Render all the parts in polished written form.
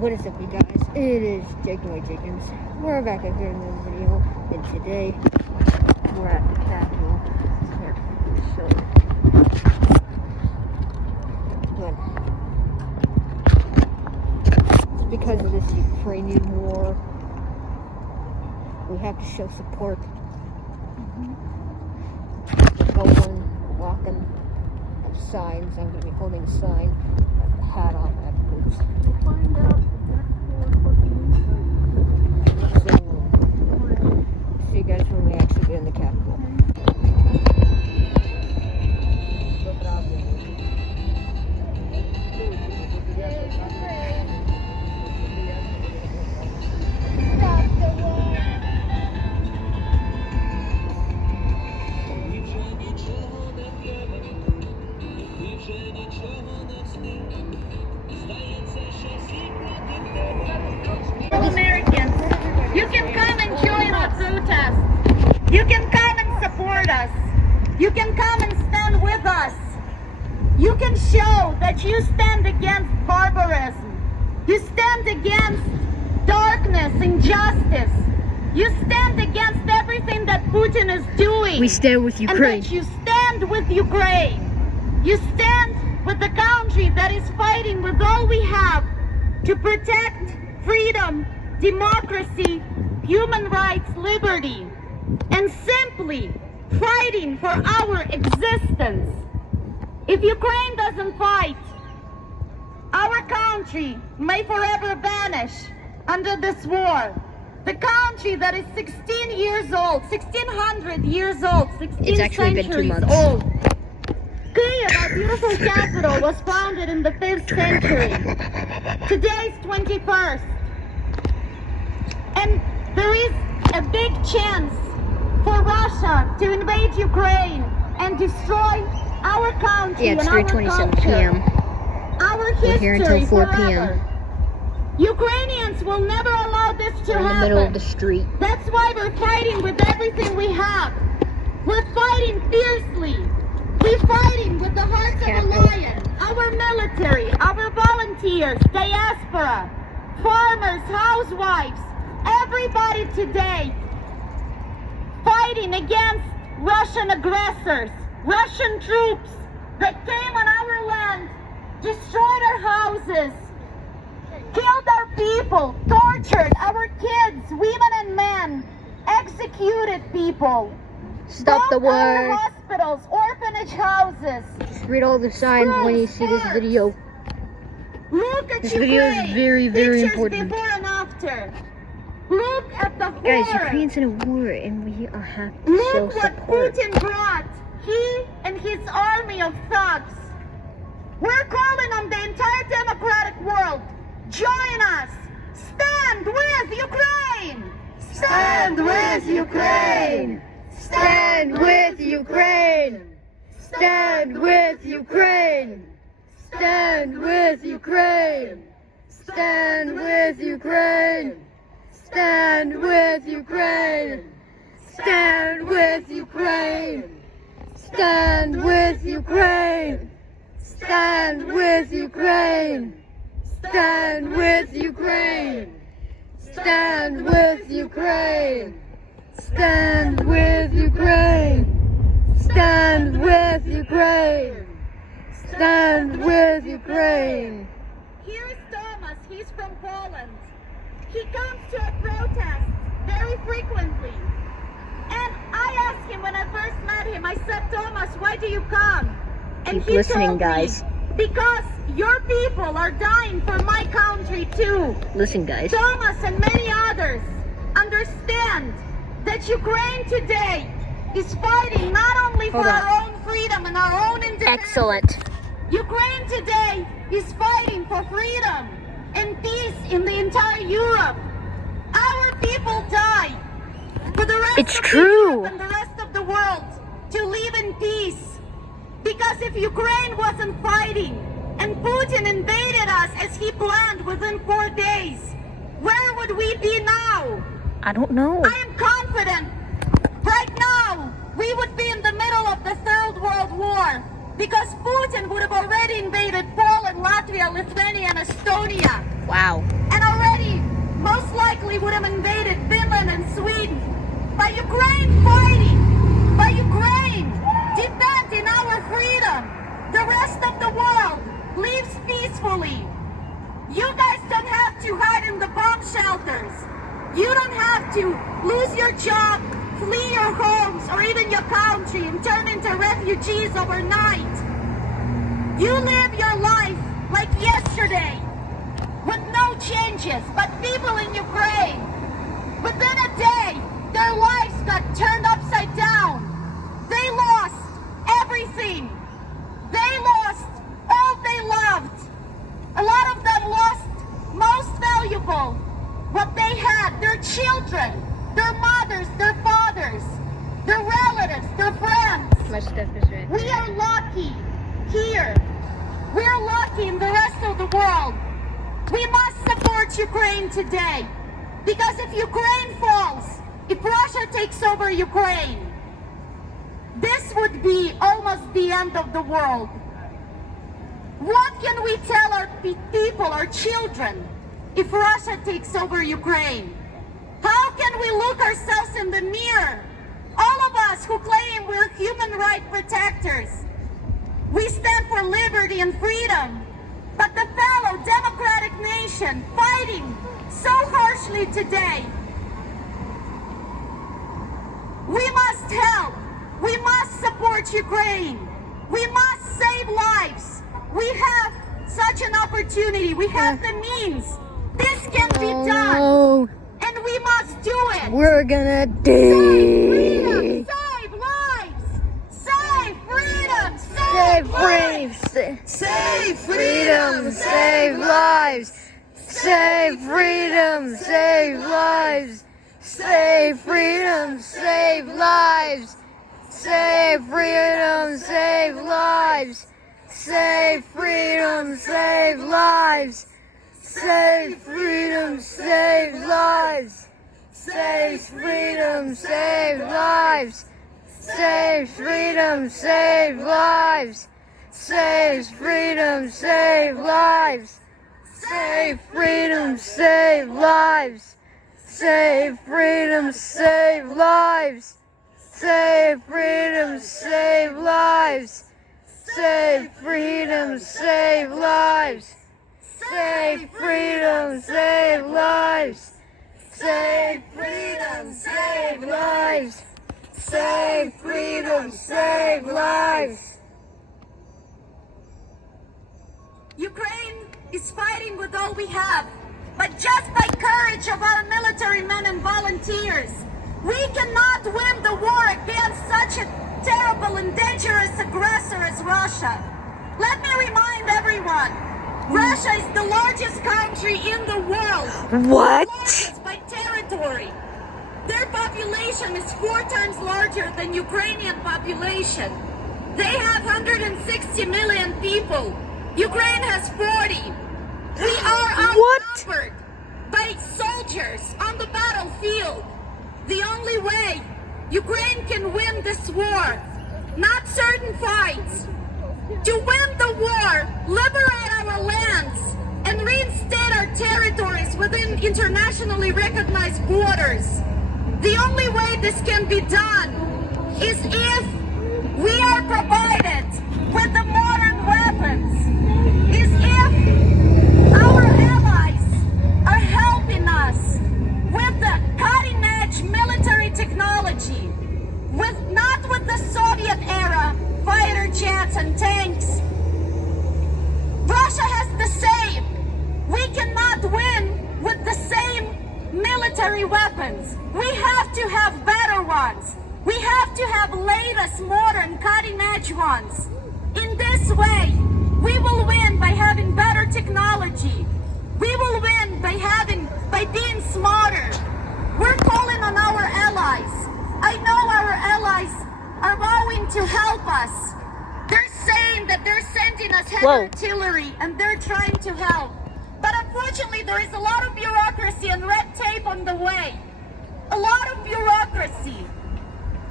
What is up, you guys? It is Jake Jenkins. We're back again in another video, and today we're at the Capitol. Here, so, but it's because of this Ukrainian war. We have to show support. We're going, walking, have signs. I'm going to be holding a sign, have a hat on, have boots. We'll find out. See you guys when we actually get in the Capitol. Americans, you can come and join our protest. You can come and support us. You can come and stand with us. You can show that you stand against barbarism. You stand against darkness, injustice. You stand against everything that Putin is doing. We stand with Ukraine. And that you stand with Ukraine. You stand with the country that is fighting with all we have to protect freedom, democracy, human rights, liberty, and simply fighting for our existence. If Ukraine doesn't fight, our country may forever vanish under this war. The country that is 16 years old, 1600 years old, 16 It's actually been 2 centuries months. old. Kyiv, our beautiful capital, was founded in the 5th century. Today's 21st. And there is a big chance for Russia to invade Ukraine and destroy our country Yeah, it's and our 3:27 culture, p.m. our We're here until history 4 p.m. forever. Ukrainians will never allow this to We're in the happen. middle of the street. That's why we're fighting with everything we have. We're fighting fiercely. We're fighting with the hearts of a lion. Our military, our volunteers, diaspora, farmers, housewives, everybody today fighting against Russian aggressors, Russian troops that came on our land, destroyed our houses, killed our people, tortured our kids, women and men, executed people. Stop the bombed our war. hospitals, orphanage houses. Just read all the signs when you see this video. Look at This Ukraine. video is very, very Pictures important. before and after. Look at the horror. Guys, Ukraine's in a war and we have to show Look what support. Putin brought. He and his army of thugs. We're calling on the entire democratic world. Join us. Stand with Ukraine. Stand with Ukraine! Stand with Ukraine! Stand with Ukraine! Stand with Ukraine! Stand with Ukraine! Stand with Ukraine! Stand with Ukraine! Stand with Ukraine! Stand with Ukraine! Stand with Ukraine! Stand with Ukraine! Stand with Ukraine! Stand with Ukraine! Stand with Ukraine! Here's Thomas. He's from Poland. He comes to a protest very frequently. And I asked him when I first met him, I said, Thomas, why do you come? And Keep he listening, told guys. me, because your people are dying for my country too. Listen, guys. Thomas and many others understand that Ukraine today is fighting not only for Hold on. our own freedom and our own independence. Excellent. Ukraine today is fighting for freedom and peace in the entire Europe. Our people die for the rest It's of true. Europe and the rest of the world to live in peace. Because if Ukraine wasn't fighting and Putin invaded us as he planned within 4 days, where would we be now? I don't know. I am confident right now we would be in the middle of the Third World War because Putin would have already invaded Poland, Latvia, Lithuania, and Estonia. Wow. And and already most likely would have invaded Finland and Sweden. By Ukraine fighting, by Ukraine defending our freedom, the rest of the world lives peacefully. You guys don't have to hide in the bomb shelters. You don't have to lose your job, flee your homes, or even your country and turn into refugees overnight. You live your life like yesterday, with no changes, but people in Ukraine, within a day, their lives got turned upside down. They lost everything. They lost all they loved. A lot of them lost most valuable, what they had, their children, their mothers, their fathers, their relatives, their friends. We are lucky here. We're lucky in the rest of the world. We must support Ukraine today. Because if Ukraine falls, if Russia takes over Ukraine, this would be almost the end of the world. What can we tell our people, our children, if Russia takes over Ukraine? How can we look ourselves in the mirror? All of us who claim we're human rights protectors. We stand for liberty and freedom. But the fellow democratic nation fighting so harshly today, we must help. We must support Ukraine. We must save lives. We have such an opportunity. We have the means. This can be done. No. And we must do it. We're gonna Save freedom. do. Save lives. Save freedom. Save lives. freedom. Save Freedom. Save lives. Save freedom. Save lives. Save freedom. Save lives. Save freedom. Save lives. Save freedom. Save lives. Save freedom. Save lives. Save freedom. Save lives. Save freedom. Save lives. Save freedom. Save lives. Save freedom. Save lives. Save freedom. Save lives. Save freedom. Save lives. Save freedom. Save lives. Save freedom. Save lives. Save freedom. Save lives. Save freedom. Save lives. Ukraine is fighting with all we have, but just by courage of our military men and volunteers, we cannot win the war against such a terrible and dangerous aggressor as Russia. Let me remind everyone, Russia is the largest country in the world. What? Largest by territory. Their population is 4 times larger than Ukrainian population. They have 160 million people. Ukraine has 40. We are outnumbered by soldiers on the battlefield. The only way Ukraine can win this war, not certain fights. To win the war, liberate our lands, and reinstate our territories within internationally recognized borders. The only way this can be done is if we are provided with the modern weapons, is if our allies are helping us with the cutting-edge military technology, not with the Soviet era fighter jets and tanks. Russia has the same. We cannot win with the same military weapons. We have to have better ones. We have to have latest, modern, cutting-edge ones. In this way, we will win by having better technology. We will win by being smarter. We're calling on our allies. I know our allies are vowing to help us. They're saying that they're sending us heavy artillery and they're trying to help. But unfortunately, there is a lot of bureaucracy and red tape on the way. A lot of bureaucracy.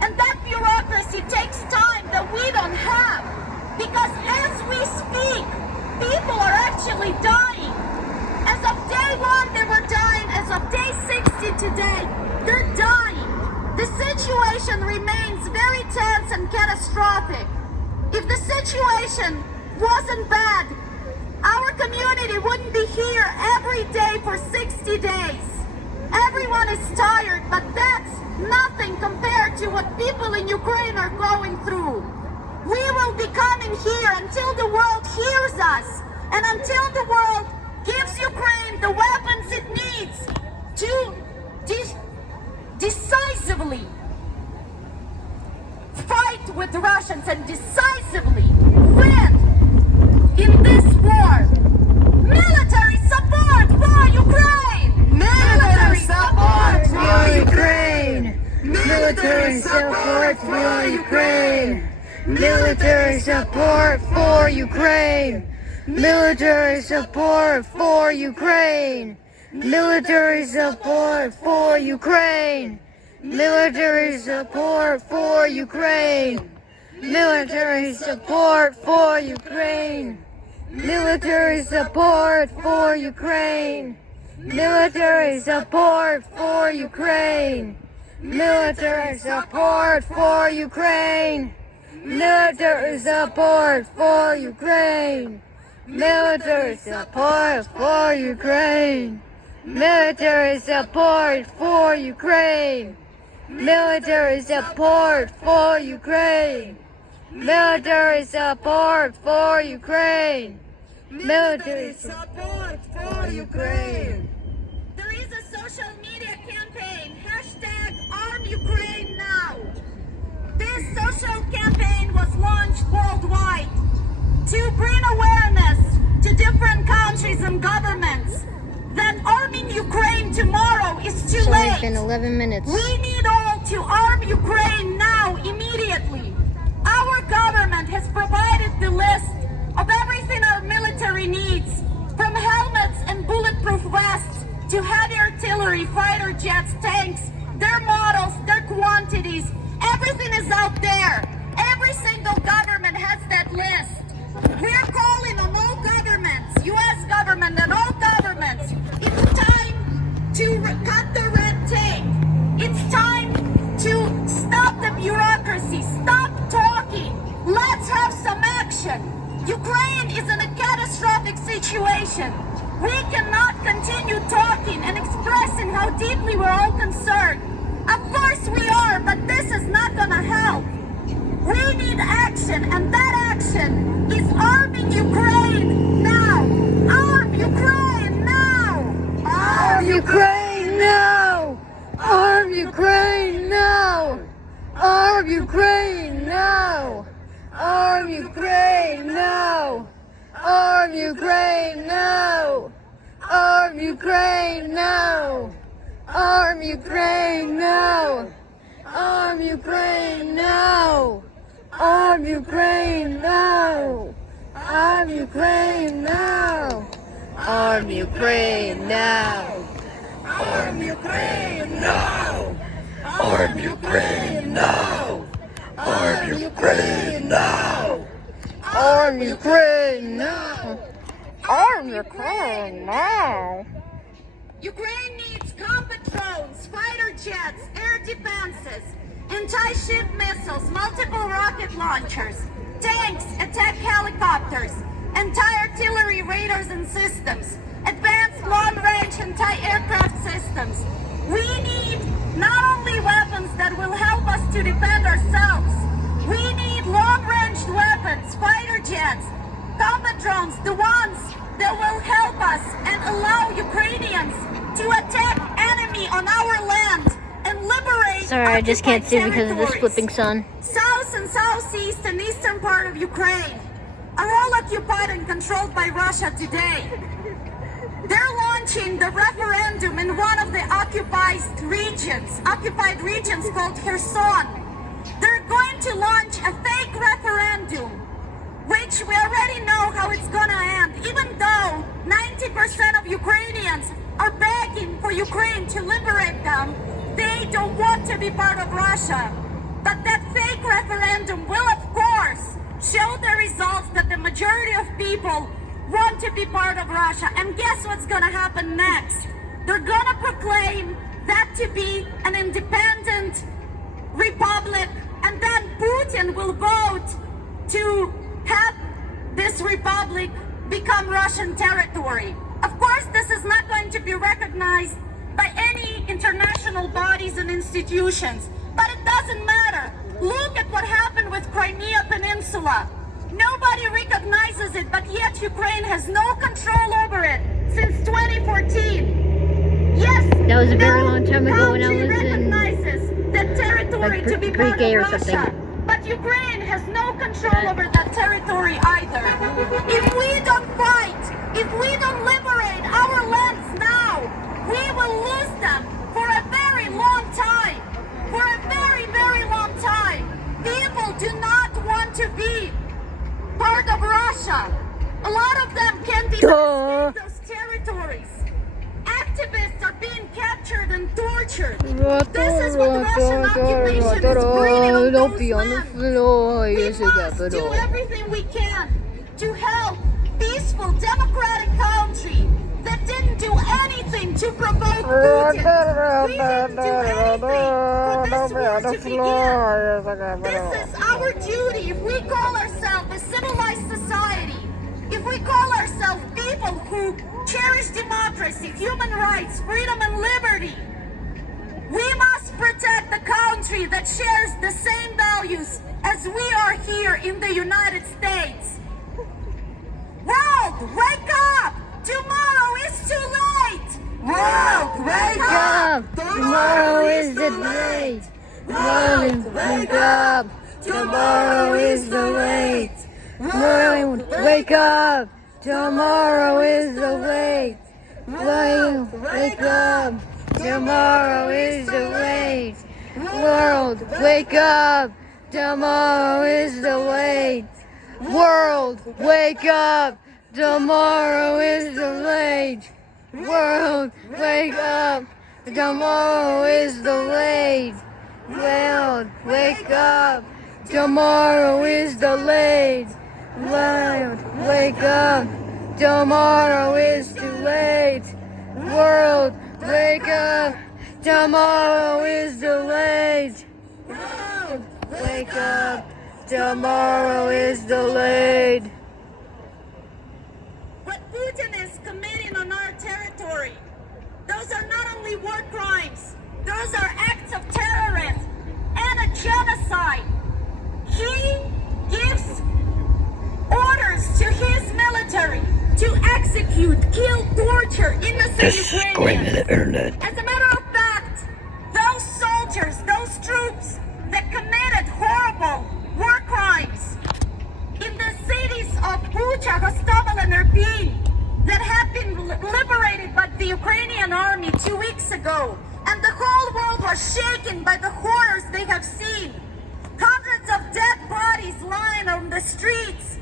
And that bureaucracy takes time that we don't have. Because as we speak, people are actually dying. As of day 1 they were dying, as of day 60 today, they're dying. The situation remains very tense and catastrophic. If the situation wasn't bad, our community wouldn't be here every day for 60 days. Everyone is tired, but that's nothing compared to what people in Ukraine are going through. We will be coming here until the world hears us, and until the world gives Ukraine the weapons it needs to decisively fight with the Russians and decisively win in this war. Military support for Ukraine! Military support for Ukraine! Military support for Ukraine! Military support for Ukraine! Military support for Ukraine! Military support for Ukraine! Military support for Ukraine! Military support for Ukraine! Military support for Ukraine! Military support for Ukraine! Military support for Ukraine! Military support for Ukraine! Military support for Ukraine! Military support for Ukraine! Military support for Ukraine! Military support for Ukraine! Military support for Ukraine! There is a social media campaign, #ArmUkraineNow. This social campaign was launched worldwide to bring awareness to different countries and governments that arming Ukraine tomorrow is too It's only late. been 11 minutes. We need all to arm Ukraine now, immediately. Our government has provided the list of everything our military needs, from helmets and bulletproof vests to heavy artillery, fighter jets, tanks, their models, their quantities. Everything is out there. Every single government has that list. We're calling on all governments, U.S. government and all governments. It's time to cut the red tape. It's time to stop the bureaucracy. Stop talking. Let's have some action. Ukraine is in a catastrophic situation. We cannot continue talking and expressing how deeply we're all concerned. Of course we are, but this is not gonna help. We need action, and that action is arming Ukraine now. Arm Ukraine now. Arm Ukraine now! Arm Ukraine now! Arm Ukraine now! Arm Ukraine now! Arm Ukraine now! Arm Ukraine now! Arm Ukraine now! Arm Ukraine now! Arm Ukraine now! Arm Ukraine now! Arm Ukraine now! Arm Ukraine now! Arm Ukraine now! Arm Ukraine now! Arm Ukraine now! Arm Ukraine now! Ukraine needs combat drones, fighter jets, air defenses, anti-ship missiles, multiple rocket launchers, tanks, attack helicopters, anti-artillery radars and systems, advanced long-range anti-aircraft systems. We need not only weapons that will help us to defend ourselves, we need long-range weapons, fighter jets, combat drones, the ones that will help us and allow Ukrainians to attack enemy on our land and liberate. Sorry, I just can't see occupied because of this territories. flipping sun. South and southeast and eastern part of Ukraine are all occupied and controlled by Russia today. They're launching the referendum in one of the occupied regions called Kherson. They're going to launch a fake referendum, which we already know how it's gonna end, even though 90% of Ukrainians are begging for Ukraine to liberate them. They don't want to be part of Russia. But that fake referendum will, of course, show the results that the majority of people want to be part of Russia. And guess what's going to happen next? They're going to proclaim that to be an independent republic, and then Putin will vote to have this republic become Russian territory. Of course, this is not going to be recognized by any international bodies and institutions, but it doesn't matter. Look at what happened with Crimea Peninsula. Nobody recognizes it, but yet Ukraine has no control over it since 2014. Yes, That was a very long time ago when I was in recognizes that territory to be part pre-K of or Russia. something. But Ukraine has no control over that territory either. If we don't fight, if we don't liberate our lands now, we will lose them for a very long time. For a very, very long time. People do not want to be part of Russia. A lot of them can't even escape those territories. Activists are being captured and tortured. This is what Russian occupation is breeding on those lands. We must do everything we can to help peaceful, democratic country that didn't do anything to provoke Putin. We didn't do anything for this war to begin. This is our duty. If we call ourselves a civilized society, if we call ourselves people who cherish democracy, human rights, freedom and liberty, we must protect the country that shares the same values as we are here in the United States. World, wake up! Tomorrow is too late! World, wake up! Tomorrow is the day. World, wake up. Tomorrow is the late. World, wake up. Tomorrow is the late. World, wake up. Tomorrow is the late. World, wake up. Tomorrow is the late. World, wake up. Tomorrow is the late. World, wake up. Tomorrow is the late. World, wake up. Tomorrow is the late. World, wake up. Tomorrow is too late. World, wake up. Tomorrow is too late. World, wake up. Tomorrow is delayed. What Putin is committing on our territory, those are not only war crimes, those are acts of terrorism and a genocide. He gives orders to his military to execute, kill, torture innocent Ukrainians. As a matter of fact, those soldiers, those troops that committed horrible war crimes in the cities of Bucha, Rostov and Irpin that have been liberated by the Ukrainian army 2 weeks ago, and the whole world was shaken by the horrors they have seen. Hundreds of dead bodies lying on the streets.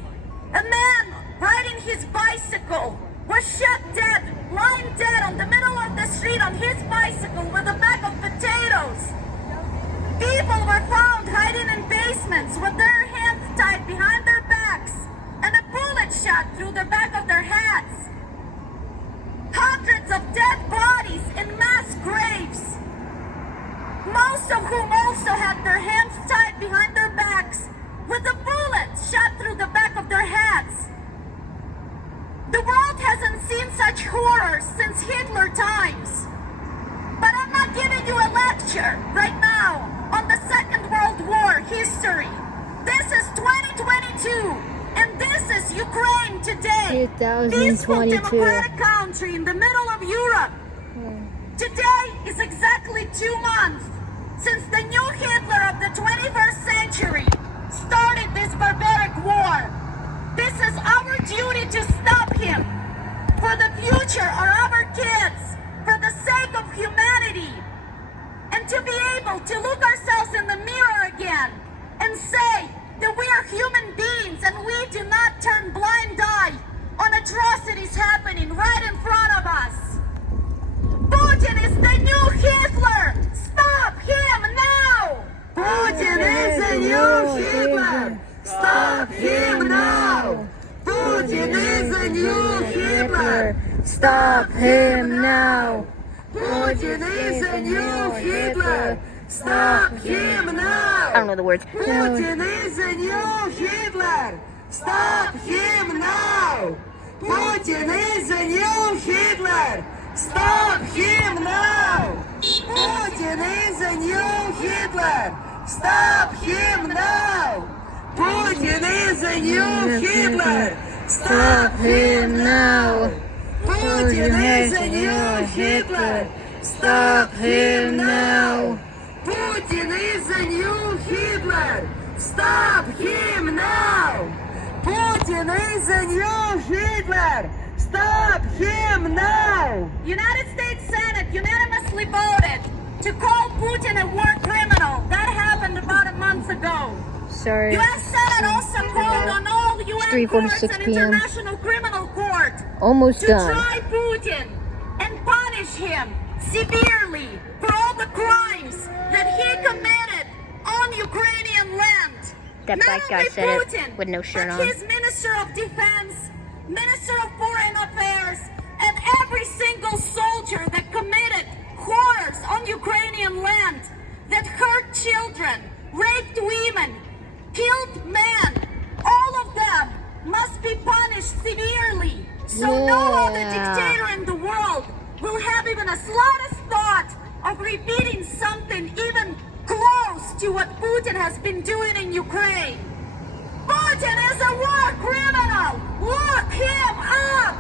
A man riding his bicycle was shot dead, lying dead on the middle of the street on his bicycle with a bag of potatoes. People were found hiding in basements with their hands tied behind their backs and a bullet shot through the back of their heads. Hundreds of dead bodies in mass graves, most of whom also had their hands tied behind their backs with a bullet shot through the back of their heads. The world hasn't seen such horrors since Hitler times. But I'm not giving you a lecture right now on the Second World War history. This is 2022, and this is Ukraine today. 2022. Peaceful democratic country in the middle of Europe. Today is exactly 2 months since the new Hitler of the 21st century started this barbaric war. This is our duty to stop him for the future of our kids, for the sake of humanity, and to be able to look ourselves in the mirror again and say that we are human beings and we do not turn blind eye on atrocities happening right in front of us. Putin is the new Hitler! Stop him now! Putin is the new Hitler! Stop him now! Putin is the new Hitler. Stop him now. Putin is a new Hitler. Stop him now. I don't know the words. Putin is a new Hitler. Stop him now. Putin is a new Hitler. Stop him now. Putin is a new Hitler. Stop him now. Putin is a new Hitler. Stop him now. Putin is a new Hitler. Stop him now. Putin is a new Hitler. Stop him now. Putin is a new Hitler. Stop him now. United States Senate unanimously voted to call Putin a war criminal. That happened about a month ago. Sorry. U.S. Senate also called on all UN courts and 3:46 p.m. International Criminal Court Almost to done. try Putin and punish him severely for all the crimes that he committed on Ukrainian land. That Not black guy only said it Putin, with no shirt but on. his Minister of Defense, Minister of Foreign Affairs, and every single soldier that committed horrors on Ukrainian land, that hurt children, raped women, killed men, all of them must be punished severely. So no other dictator in the world will have even a slightest thought of repeating something even close to what Putin has been doing in Ukraine. Putin is a war criminal! Lock him up!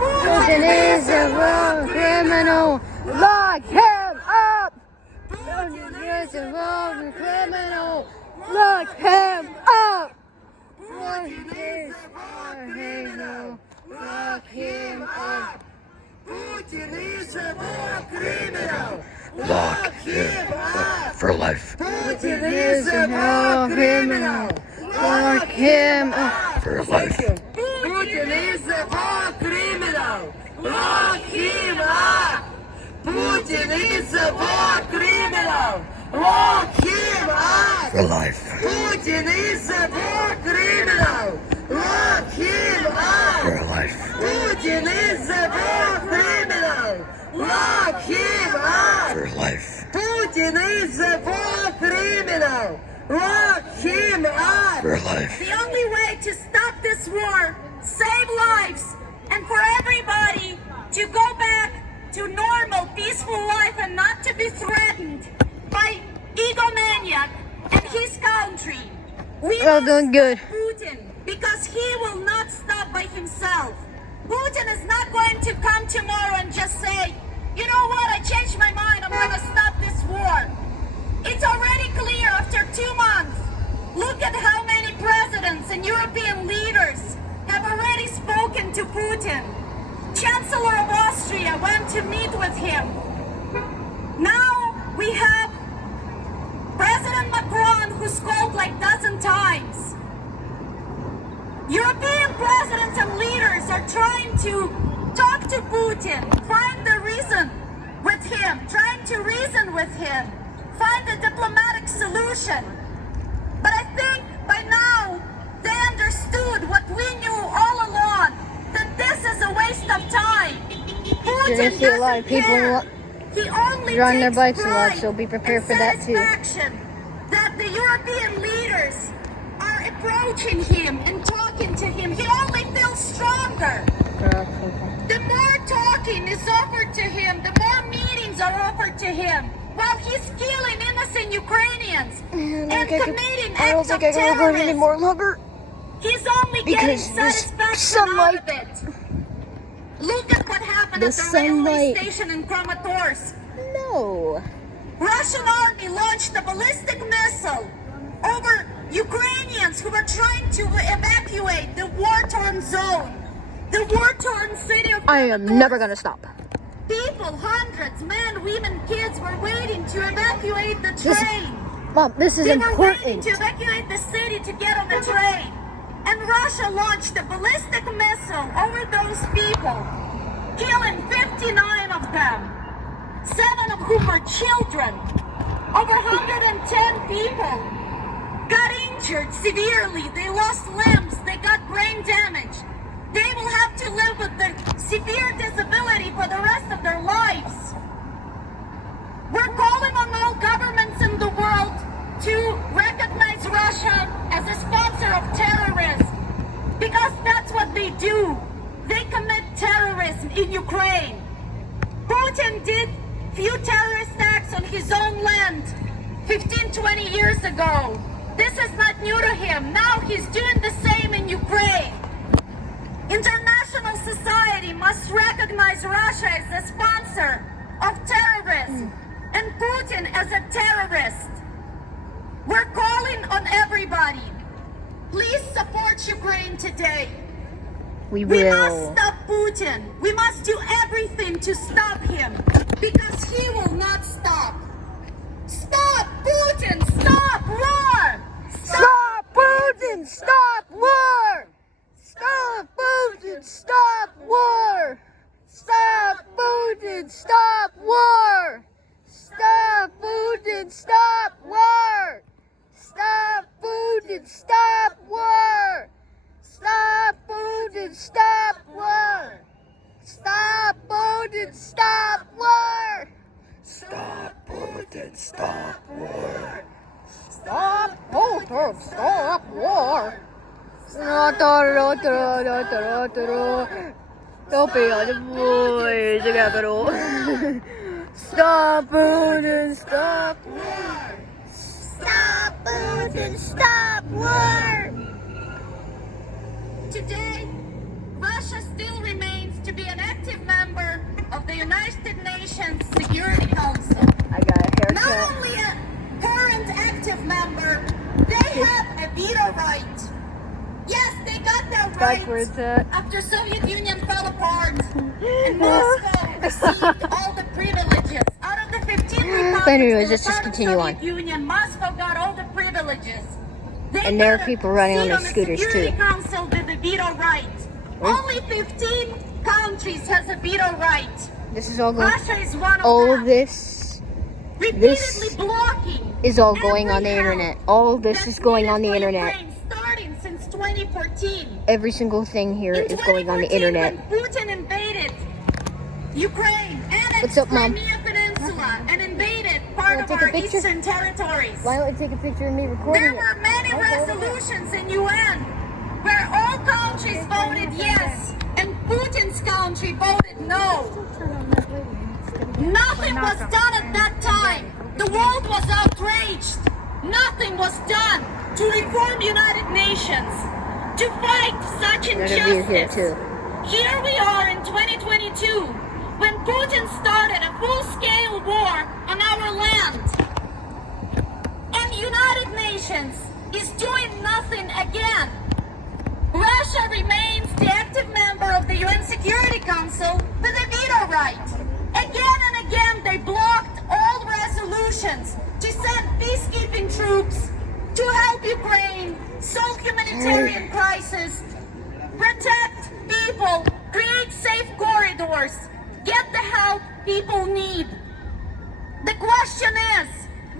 Putin is a war criminal. Lock him up. Putin is a war criminal. Lock him up. Putin is a war criminal. Lock him up. Putin is a war criminal. Lock him up for life. Putin is a war criminal. Lock him up For life. Putin is a war criminal. Lock him up. Putin is a war criminal. Lock him up. For life. Putin is a war criminal. Lock him up. For life. Putin is a war criminal. Lock him up. For life. Putin is a war criminal. Lock him up. For life. The only way to stop this war, save lives, and for everybody to go back to normal, peaceful life and not to be threatened by egomaniac and his country. We Well must done, good. stop Putin because he will not stop by himself. Putin is not going to come tomorrow and just say, you know what, I changed my mind, I'm going to stop this war. It's already clear after 2 months. Look at how many presidents and European leaders have already spoken to Putin. Chancellor of Austria went to meet with him. Now we have President Macron who spoke like a dozen times. European presidents and leaders are trying to talk to Putin, find the reason with him, trying to reason with him, find a diplomatic solution. But I think by now they understood what we knew all along, that this is a waste of time. You're gonna Putin see a lot of doesn't people care. He only riding their takes bikes a lot, pride so be prepared and for that too. satisfaction that the European leaders are approaching him and talking to him. He only feels stronger. The more talking is offered to him, the more meetings are offered to him, while he's killing innocent Ukrainians and committing I don't acts of think I can record any terrorism. more longer. He's only getting Because this satisfaction out of sunlight- it. Look at what happened The at the railway sunlight- station in Kramatorsk. No. Russian army launched a ballistic missile over Ukrainians who were trying to evacuate the war-torn zone, the war-torn city of I am Kramatorsk. never gonna stop. People, hundreds, men, women, kids were waiting to evacuate the This- train. Mom, this is They were waiting important. to evacuate the city to get on the train. And Russia launched a ballistic missile over those people, killing 59 of them, 7 of whom were children. Over 110 people got injured severely. They lost limbs, they got brain damage. they will have to live with the severe disability for the rest of their lives. We're calling on all governments in the world to recognize Russia as a sponsor of terrorism, because that's what they do. They commit terrorism in Ukraine. Putin did few terrorist acts on his own land 15-20 years ago. This is not new to him. Now he's doing the same in Ukraine. International society must recognize Russia as a sponsor of terrorism and Putin as a terrorist. We're calling on everybody. Please support Ukraine today. We We will. must stop Putin. We must do everything to stop him, because he will not stop. Stop Putin! Stop war! Stop Putin! Stop war! Stop Putin! Stop war! Stop Putin! Stop war! Stop Putin! Stop war! Stop Putin! Stop war! Stop Putin! Stop war! Stop Putin! Stop war! Stop Putin, stop war. Stop Putin! Stop war! Don't be on the boys together. Stop Putin! Stop war! Stop Putin! Stop war! Today, Russia still remains to be an active member of the United Nations Security Council. I got a Not haircut. only a current active member, they have a veto right. Yes, they got their That's where right it's at. after Soviet Union fell apart and Moscow received all the privileges. Out of the 15 republics Anyways, that let's were just part of continue Soviet on. Union, Moscow got all the privileges. They And there are got a people riding on seat their the scooters, Security too. Council with the veto right. Only 15 countries has a veto right. This is all going. Russia is one of All them. of this Repeatedly blocking is all going on the every internet. help All this that's is going on the needed for internet. Ukraine, starting since 2014. Every single thing here In is going on the 2014, internet. when Putin invaded Ukraine, annexed What's up, Mom? Crimea Peninsula, and invaded part Wanna of take a our picture? eastern territories. Why don't you take a picture of me recording There it? were many resolutions in UN where all countries voted yes and Putin's country voted no. Nothing was done at that time. The world was outraged. Nothing was done to reform United Nations, to fight such They're gonna be here injustice. too. Here we are in 2022 when Putin started a full-scale war on our land. And United Nations is doing nothing again. Russia remains the active member of the UN Security Council with a veto right. Again and again, they blocked all resolutions to send peacekeeping troops to help Ukraine solve humanitarian crisis, protect people, create safe corridors, get the help people need. The question is,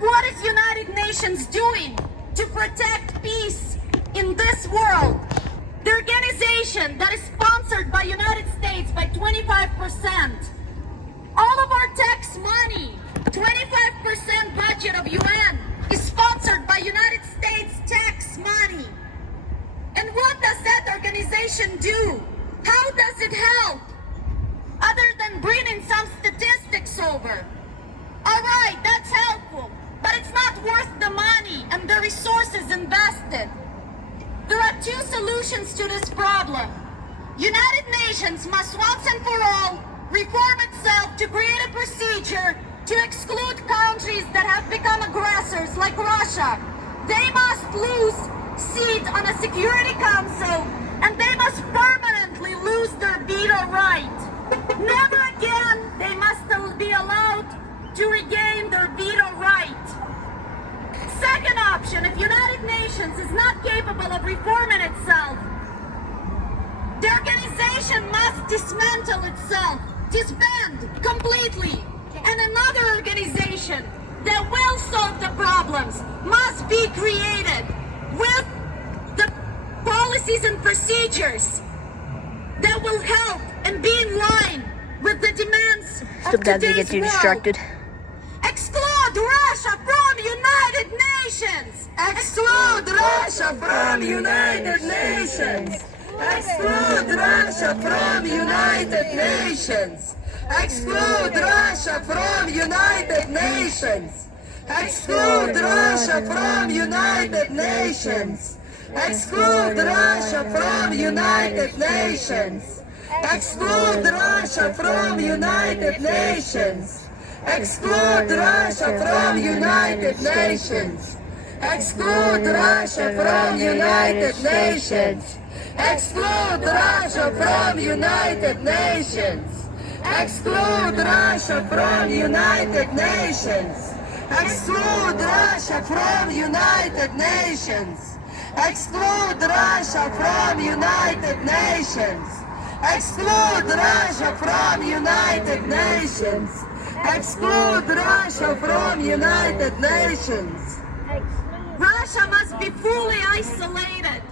what is United Nations doing to protect peace in this world? The organization that is sponsored by United States by 25%. All of our tax money, 25% budget of UN is sponsored by United States tax money. And what does that organization do? How does it help? Other than bringing some statistics over. All right, that's helpful, but it's not worth the money and the resources invested. There are two solutions to this problem. United Nations must once and for all reform itself to create a procedure to exclude countries that have become aggressors like Russia. They must lose seat on a Security Council and they must permanently lose their veto right. Never again they must be allowed to regain their veto right. Second option, if United Nations is not capable of reforming itself, the organization must dismantle itself, disband completely, and another organization that will solve the problems must be created with the policies and procedures that will help and be in line with the demands of Sometimes it today's gets you world. distracted. Exclude Russia from United Nations! Exclude Russia from United Nations! Exclude Russia from United Nations! Exclude Russia from United Nations! Exclude Russia from United Nations! Exclude Russia from United Nations! Exclude Russia from United Nations! Exclude Russia from United Nations! Exclude Russia from United Nations! Exclude Russia from United Nations! Exclude Russia from United Nations! Exclude Russia from United Nations! Exclude Russia from United Nations! Exclude Russia from United Nations! Exclude Russia from United Nations! Russia must be fully isolated.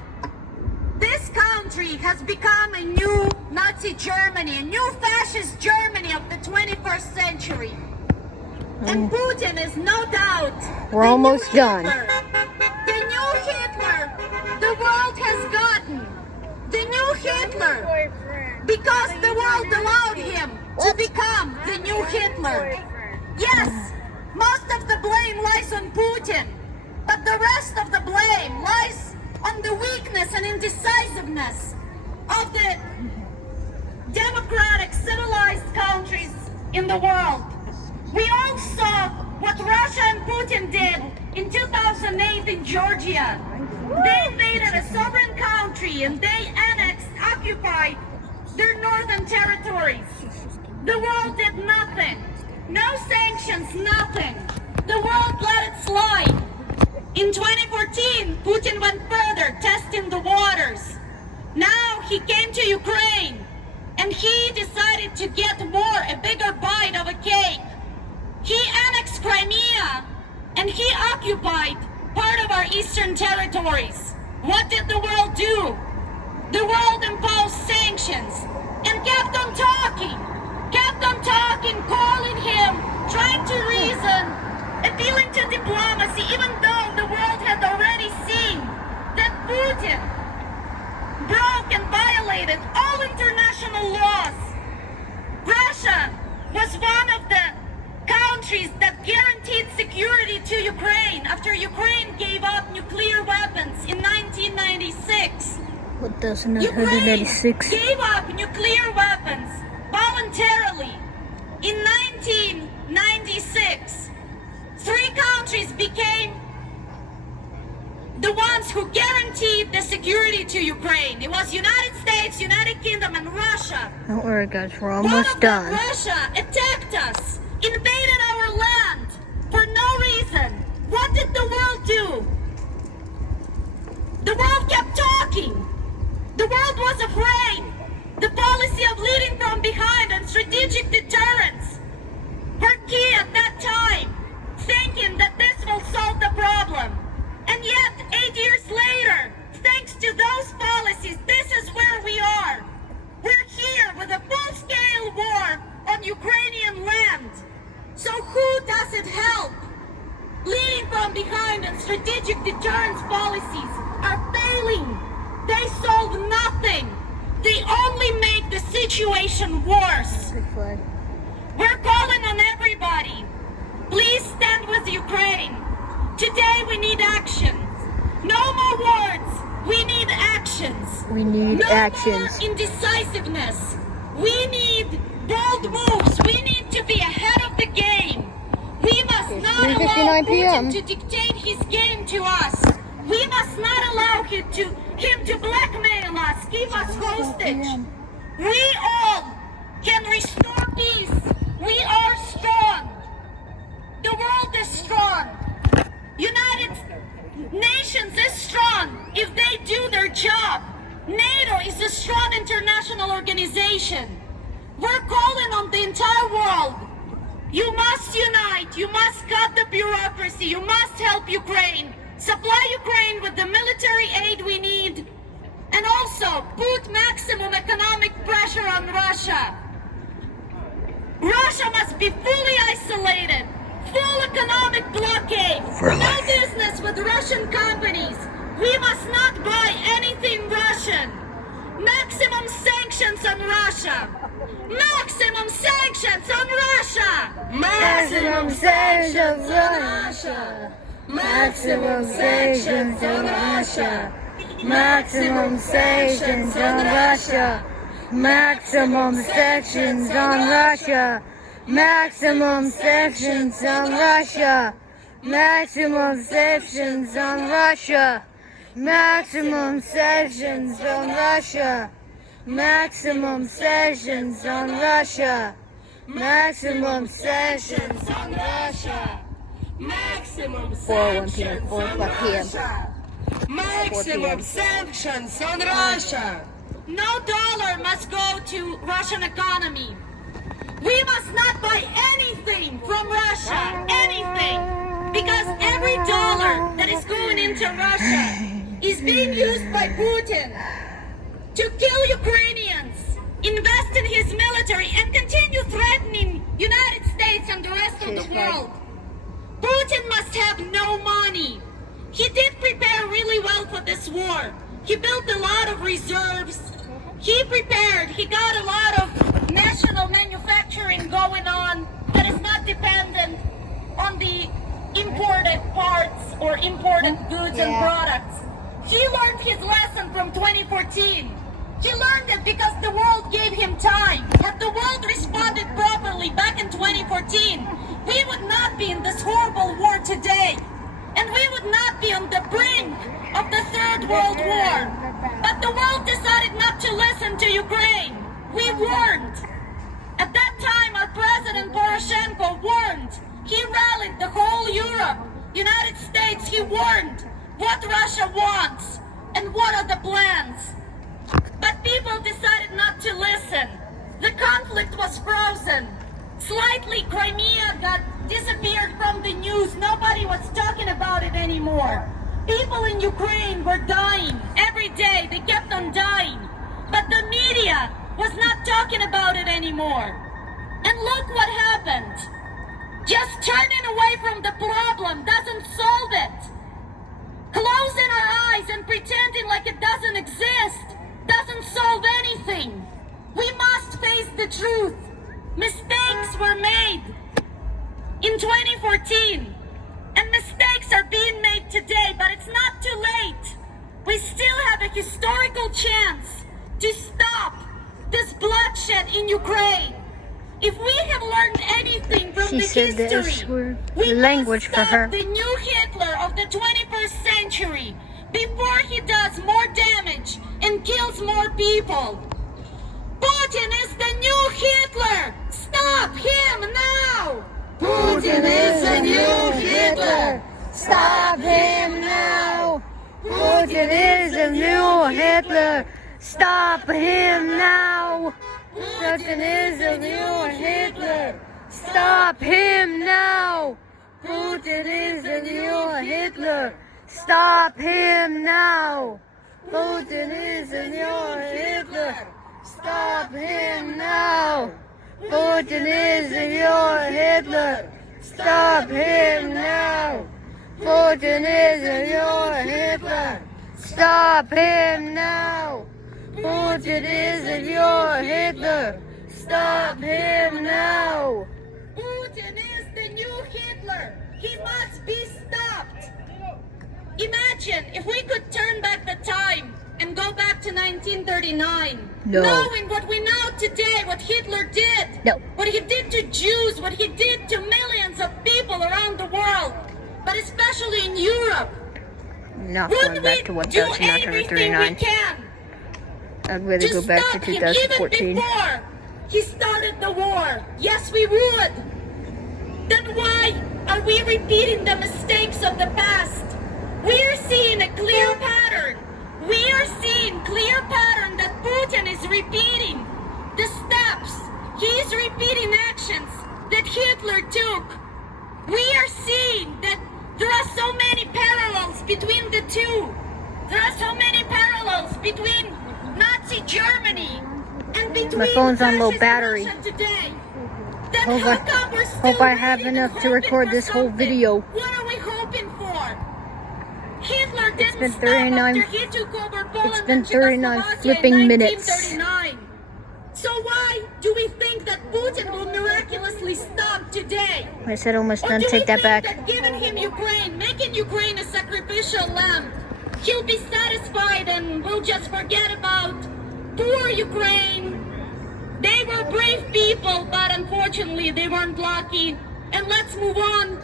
This country has become a new Nazi Germany, a new fascist Germany of the 21st century. And Putin is no doubt We're the almost new done. Hitler. The new Hitler the world has gotten. The new Hitler because the world allowed him to become the new Hitler. Yes, most of the blame lies on Putin, but the rest of the blame lies on the weakness and indecisiveness of the democratic, civilized countries in the world. We all saw what Russia and Putin did in 2008 in Georgia. They invaded a sovereign country and they annexed, occupied their northern territories. The world did nothing. No sanctions, nothing. The world let it slide. In 2014, Putin went further, testing the waters. Now he came to Ukraine and he decided to get more, a bigger bite of a cake. He annexed Crimea and he occupied part of our eastern territories. What did the world do? The world imposed sanctions and kept on talking, calling him, trying to reason, appealing to diplomacy, even though the world had already seen that Putin broke and violated all international laws. Russia was one of the countries that guaranteed security to Ukraine after Ukraine gave up nuclear weapons in 1996. What does Ukraine 1996? gave up nuclear weapons voluntarily in 1996. Three countries became the ones who guaranteed the security to Ukraine. It was United States, United Kingdom, and Russia. Don't worry, guys. We're One almost of them, done. Russia, attacked us, invaded our land for no reason. What did the world do? The world kept talking. The world was afraid. The policy of leading from behind and strategic deterrence were key at that time, thinking that this will solve the problem. And yet, 8 years later, thanks to those policies, this is where we are. We're here with a full-scale war on Ukrainian land. So who does it help? Leading from behind and strategic deterrence policies are failing. They solve nothing. They only make the situation worse. We're calling on everybody. Please stand with Ukraine. Today we need action. No more words. We need actions. We need actions. No more indecisiveness. We need bold moves. We need to be ahead of the game. We must not allow 3:59 p.m. Putin to dictate his game to us. We must not allow him to blackmail us, keep us hostage. We all can restore peace. We are strong. The world is strong. United Nations is strong if they do their job. NATO is a strong international organization. We're calling on the entire world. You must unite. You must cut the bureaucracy. You must help Ukraine. Supply Ukraine with the military aid we need. And also put maximum economic blockade. For No life. business with Russian companies. We must not buy anything Russian. Maximum sanctions on Russia. Maximum sanctions on Russia. Maximum sanctions on Russia. Maximum sanctions on Russia. Maximum sanctions on Russia. Maximum sanctions on Russia. Maximum sanctions on Russia. Maximum sanctions on Russia. Maximum sanctions on Russia. Maximum sanctions on Russia. Maximum sanctions on Russia. Maximum 4:01 p.m. sanctions 4 on o'clock p.m. Russia. Maximum sanctions on Russia. No dollar must go to Russian economy. We must not buy anything from Russia. Anything. Because every dollar that is going into Russia is being used by Putin to kill Ukrainians, invest in his military, and continue threatening United States and the rest of the world. Putin must have no money. He did prepare really well for this war. He built a lot of reserves. He prepared. He got a lot of national manufacturing going on that is not dependent on the imported parts or imported goods and products. He learned his lesson from 2014. He learned it because the world gave him time. Had the world responded properly back in 2014, we would not be in this horrible war today. And we would not be on the brink of the Third World War. But the world decided not to listen to Ukraine. We warned. At that time, our President Poroshenko warned. He rallied the whole Europe, United States. He warned what Russia wants and what are the plans. But people decided not to listen. The conflict was frozen. Slightly, Crimea disappeared from the news. Nobody was talking about it anymore. People in Ukraine were dying every day. They kept on dying. But the media was not talking about it anymore. And look what happened. Just turning away from the problem doesn't solve it. Closing our eyes and pretending like it doesn't exist doesn't solve anything. We must face the truth. Mistakes were made in 2014, and mistakes are being made today, but it's not too late. We still have a historical chance to stop this bloodshed in Ukraine. If we have learned anything from She the said that history, it's we language must for stop her. the new Hitler of the 21st century before he does more damage and kills more people. Putin is the new Hitler! Stop him now! Putin is the new Hitler. Stop him now! Putin is the new Hitler! Stop him now! Putin is the new Hitler! Stop him now! Putin is the new Hitler! Stop him now! Putin is the new Hitler! Stop him now! Putin is the new Hitler! Stop him now! Putin is the new Hitler! Stop him now! Putin is the new Hitler! Stop him now! Putin is the new Hitler! He must be stopped! Imagine if we could turn back the time and go back to 1939. No. Knowing what we know today, what Hitler did. No. What he did to Jews, what he did to millions of people around the world, but especially in Europe. Not Would going we back to do everything we 1939. can I'd rather to go back to stop him even 2014. before he started the war? Yes, we would. Then why are we repeating the mistakes of the past? We are seeing a clear pattern. We are seeing clear pattern that Putin is repeating the steps. He is repeating actions that Hitler took. We are seeing that there are so many parallels between the two. There are so many parallels between Nazi Germany and between My phone's on low fascist battery. Russia today. Then Hope how come we're still I have waiting and enough to hoping record for this whole something? video. What are we hoping for? Hitler didn't been stop 39 after he took over Poland It's been and 39 Czechoslovakia flipping in minutes. 1939. So why do we think that Putin will miraculously stop today? I said almost Or done. do we Take that think back. that giving him Ukraine, making Ukraine a sacrificial lamb, he'll be satisfied and we'll just forget about poor Ukraine? They were brave people, but unfortunately they weren't lucky. And let's move on.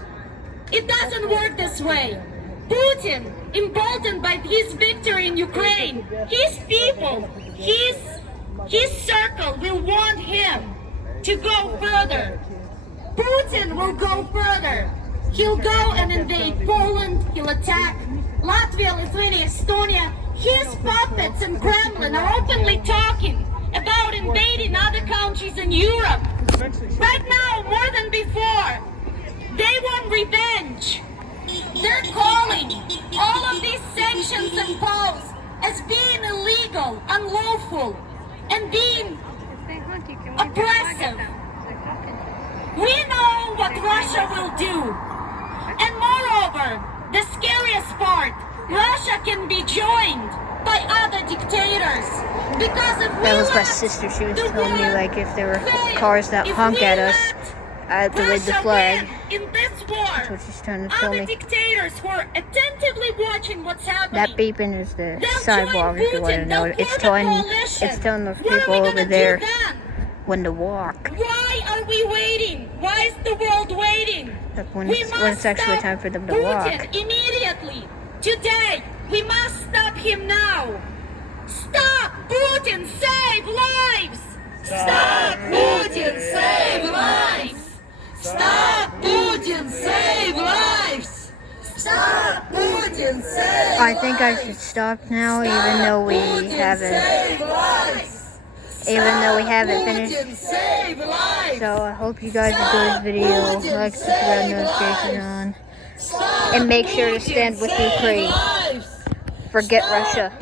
It doesn't work this way. Putin, emboldened by his victory in Ukraine, his people, his circle will want him to go further. Putin will go further. He'll go and invade Poland. He'll attack Latvia, Lithuania, Estonia. His puppets in Kremlin are openly talking about invading other countries in Europe. Right now, more than before, they want revenge. They're calling all of these sanctions imposed as being illegal, unlawful, and being oppressive. We know what Russia will do. And moreover, the scariest part, Russia can be joined by other dictators. Because if we That was my let sister. She was the telling me, war like, if there were fail, cars that if honk we at us, let I have to wave the Russia flag. win in this war, That's what she's trying to tell other me. dictators who are attentively watching what's happening. That beeping is the They'll sidewalk, join if you want to Putin. know. They'll It's form a telling coalition. those What are we people over gonna there do then? when to walk. Why are we waiting? Why is the world waiting? Like when We it's must actually stop time for them to Putin walk. immediately. Today, we must stop him now. Stop Putin, save lives! Stop Putin, save lives! Stop Putin, save lives! Stop Putin, save I think I should stop now, even though we haven't finished. Putin, save lives! So I hope you guys enjoyed this video. Like, subscribe, notification on, and make sure to stand with Ukraine. Forget Russia.